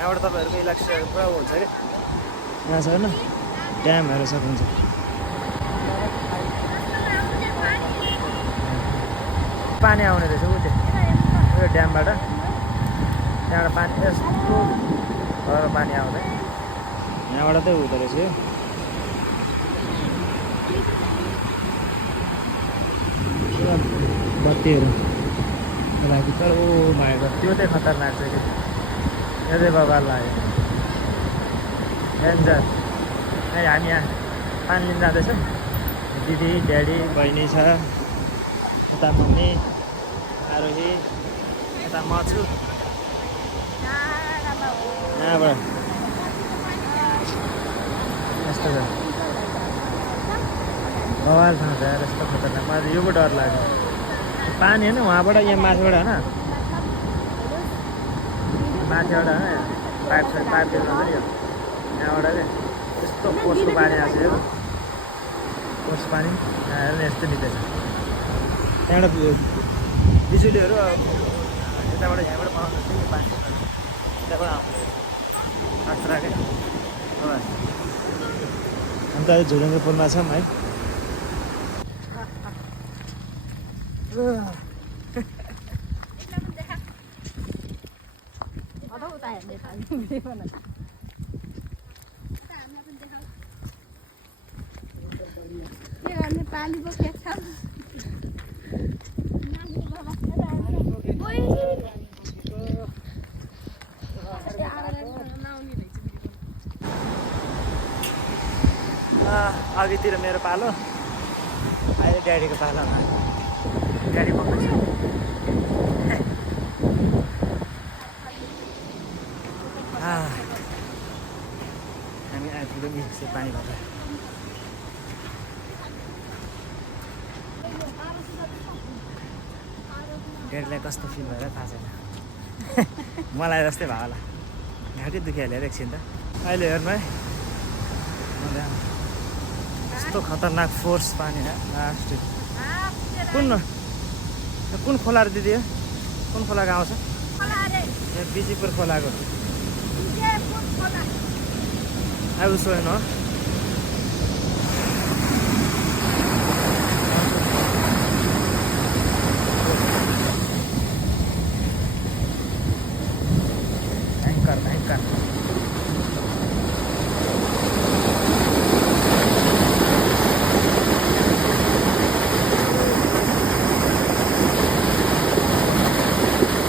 यहाँबाट तपाईँहरूको इलेक्सन पुरा हुन्छ अरे यहाँ छ होइन ड्याम हेर्न सक्नुहुन्छ पानी आउने रहेछ उ त्यो ड्यामबाट त्यहाँबाट पानी यस्तो भएर पानी आउँदै यहाँबाट चाहिँ हुँदो रहेछ यो बत्तीहरू लागि तर ओ माया त्यो चाहिँ खतरनाक छ कि यो चाहिँ बाबा लाग्यो डेन्जर हामी यहाँ पानी लिन जाँदैछौँ दिदी ड्याडी बहिनी छ यता मम्मी आरोही यता म छु यहाँबाट यस्तो छ बवाल ठाउँ छ यार यस्तो खतरनाक मलाई यो पो डर लाग्यो पानी होइन वहाँबाट यहाँ माथिबाट होइन माथिबाट होइन पाइप पाइपले गर्दा यो यहाँबाट चाहिँ यस्तो कोर्सको पानी आएको छ यो कोर्स पानी हेर्नु यस्तो निक्दैछ त्यहाँबाट बिजुलीहरू यताबाट यहाँबाट बनाउँदैछ यो पानी त्यहाँबाट आउँछ खतरा क्या अन्त अहिले झुलुङ्गे पुलमा छौँ है पाली बोकेको छ अघितिर मेरो पालो अहिले ड्याडीको पालोमा ड्याडी बोक्दैछ हामी आइपुग्यौँ नि पानी भएर ड्याडीलाई कस्तो फिल भएर थाहा छैन मलाई जस्तै भयो होला घाँटी दुखिहाल्यो एकछिन त अहिले हेर्नु है यस्तो खतरनाक फोर्स पानी लास्ट कुन खोला रे दिदी कुन खोलाको आउँछ यो बिजीपुर खोलाको अब सोएन हो भयङ्कर